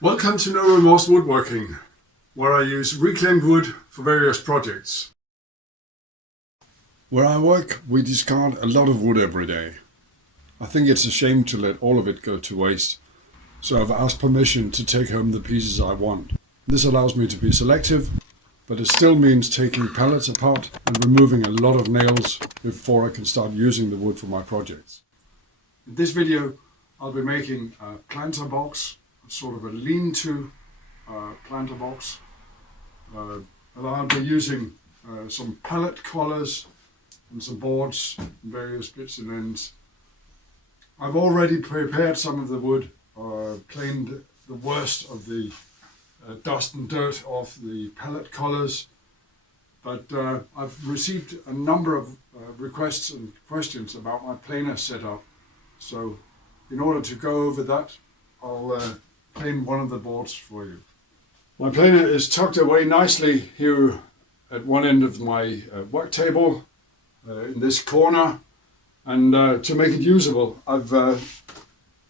Welcome to No Remorse Woodworking, where I use reclaimed wood for various projects. Where I work, we discard a lot of wood every day. I think it's a shame to let all of it go to waste, so I've asked permission to take home the pieces I want. This allows me to be selective, but it still means taking pallets apart and removing a lot of nails before I can start using the wood for my projects. In this video, I'll be making a planter box, sort of a lean-to planter box. And I'll be using some pallet collars and some boards and various bits and ends. I've already prepared some of the wood, cleaned the worst of the dust and dirt off the pallet collars, but I've received a number of requests and questions about my planer setup. So in order to go over that, I'll plane one of the boards for you. My planer is tucked away nicely here at one end of my work table in this corner, and to make it usable I've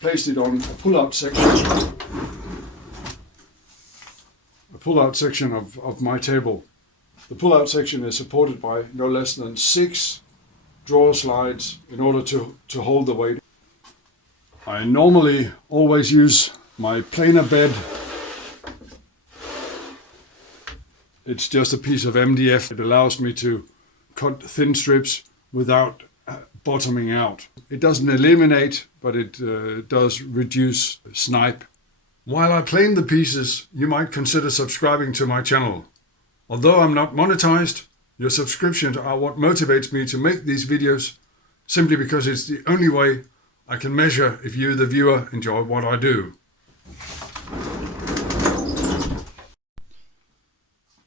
placed it on a pull-out section of my table. The pull-out section is supported by no less than 6 drawer slides in order to hold the weight. I normally always use my planer bed. It's just a piece of MDF. It allows me to cut thin strips without bottoming out. It doesn't eliminate, but it does reduce snipe. While I plane the pieces, you might consider subscribing to my channel. Although I'm not monetized, your subscriptions are what motivates me to make these videos, simply because it's the only way I can measure if you, the viewer, enjoy what I do.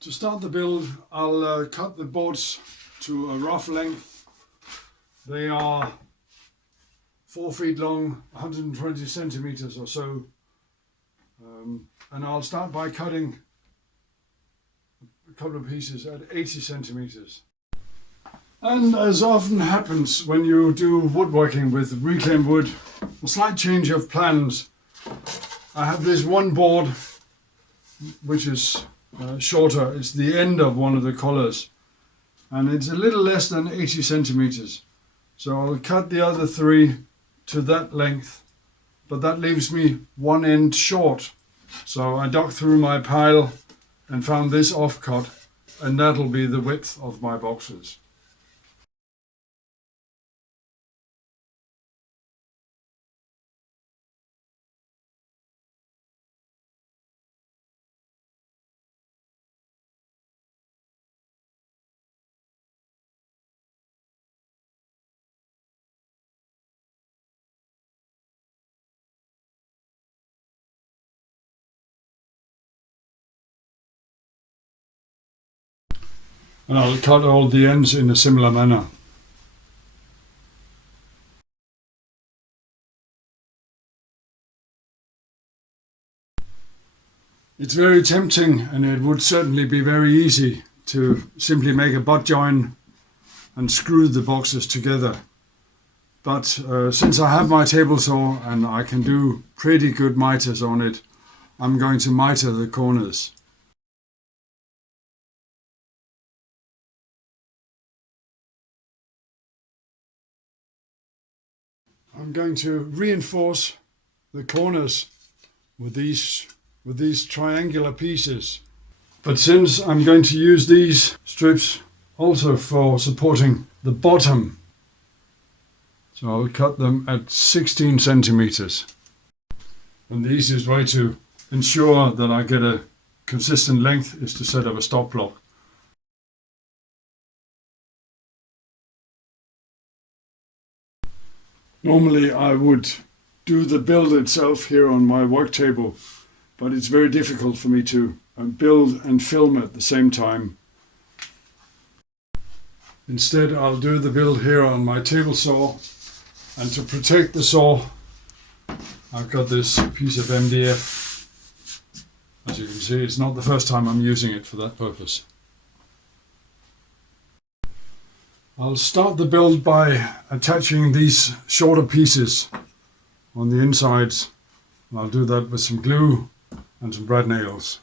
To start the build, I'll cut the boards to a rough length. They are 4 feet long, 120 centimeters or so, and I'll start by cutting a couple of pieces at 80 centimeters. And as often happens when you do woodworking with reclaimed wood, a slight change of plans. I have this one board which is shorter. It's the end of one of the collars, and it's a little less than 80 centimeters. So I'll cut the other 3 to that length, but that leaves me one end short. So I dug through my pile and found this offcut, and that'll be the width of my boxes. And I'll cut all the ends in a similar manner. It's very tempting, and it would certainly be very easy to simply make a butt join and screw the boxes together. But since I have my table saw and I can do pretty good miters on it, I'm going to miter the corners. I'm going to reinforce the corners with these triangular pieces. But since I'm going to use these strips also for supporting the bottom, so I'll cut them at 16 centimeters. And the easiest way to ensure that I get a consistent length is to set up a stop block. Normally I would do the build itself here on my work table, but it's very difficult for me to build and film at the same time. Instead, I'll do the build here on my table saw, and to protect the saw, I've got this piece of MDF. As you can see, it's not the first time I'm using it for that purpose. I'll start the build by attaching these shorter pieces on the insides. I'll do that with some glue and some brad nails.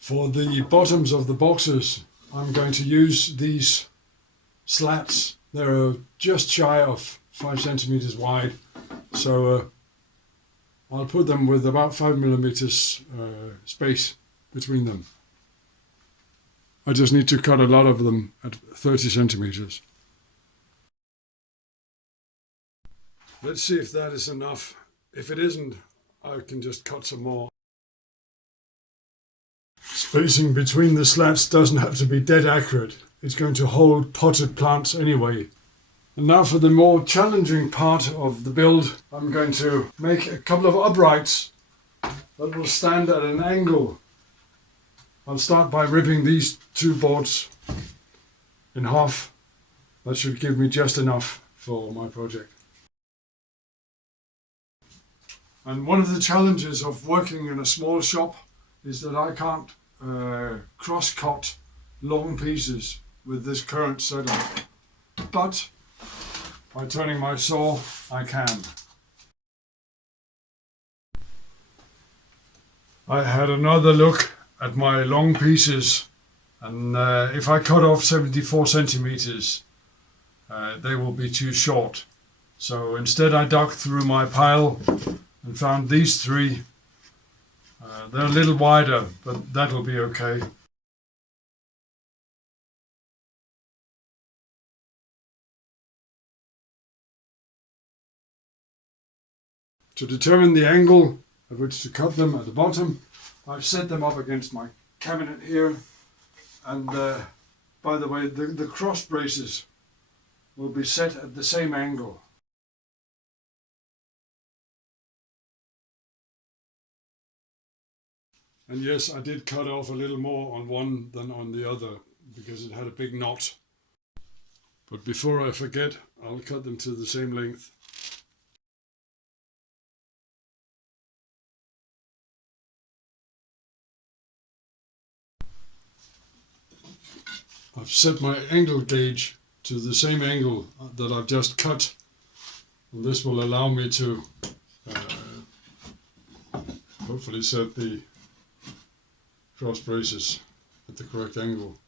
For the bottoms of the boxes, I'm going to use these slats. They're just shy of 5 centimeters wide, so I'll put them with about 5 millimeters space between them. I just need to cut a lot of them at 30 centimeters. Let's see if that is enough. If it isn't, I can just cut some more. Spacing between the slats doesn't have to be dead accurate. It's going to hold potted plants anyway. And now for the more challenging part of the build, I'm going to make a couple of uprights that will stand at an angle. I'll start by ripping these 2 boards in half. That should give me just enough for my project. And one of the challenges of working in a small shop is that I can't cross-cut long pieces with this current setup. But by turning my saw, I can. I had another look at my long pieces, and if I cut off 74 centimeters, they will be too short. So instead I dug through my pile and found these 3. They're a little wider, but that'll be okay. To determine the angle at which to cut them at the bottom, I've set them up against my cabinet here. And by the way, the cross braces will be set at the same angle. And yes, I did cut off a little more on one than on the other because it had a big knot. But before I forget, I'll cut them to the same length. I've set my angle gauge to the same angle that I've just cut. And this will allow me to hopefully set the cross braces at the correct angle.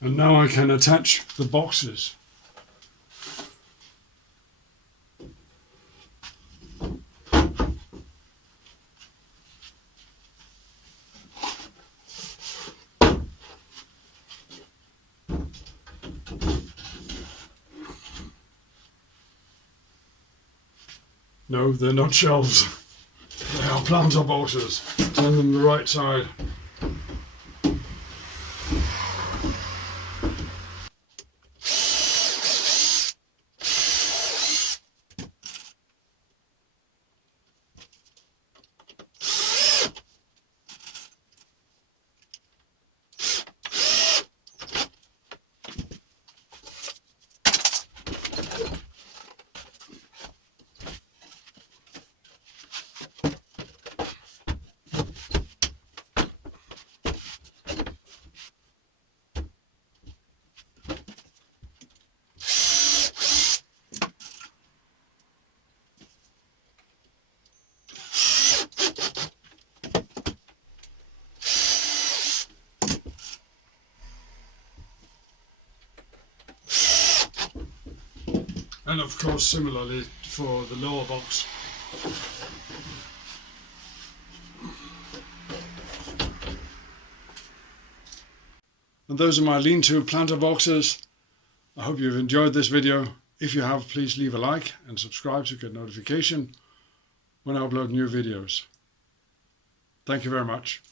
And now I can attach the boxes. No, they're not shelves. They are planter boxes. Turn them the right side. And of course similarly for the lower box. And those are my lean-to planter boxes. I hope you've enjoyed this video. If you have, please leave a like and subscribe to get notification when I upload new videos. Thank you very much.